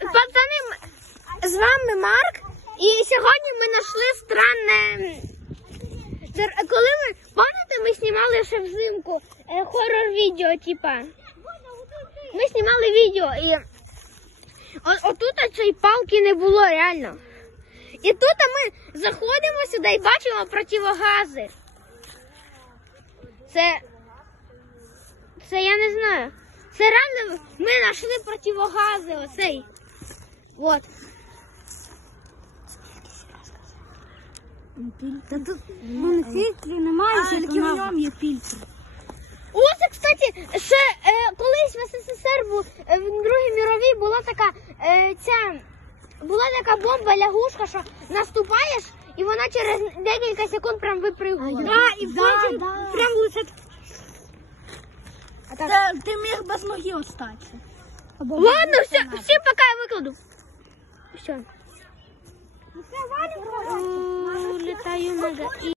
Пацани, з вами Марк, і сьогодні ми знайшли странне... Коли ми, пам'ятаєте, ми знімали ще взимку хоррор-відео, типа. Ми знімали відео, і отут цієї палки не було, реально. І тут ми заходимо сюди і бачимо противогази. Це я не знаю. Це реально ми знайшли противогази, оцей. Вот. Та тут фільтрів немає, тільки в ньому є фільтр. Ось, кстати, ще колись в СССР в Другій міровій була така бомба-лягушка, що наступаєш, і вона через декілька секунд прям випригує. Да, і потім прям летить. Ти міг без ноги остатися. Ладно, всім пока, я викладу. Все. Літаю нога.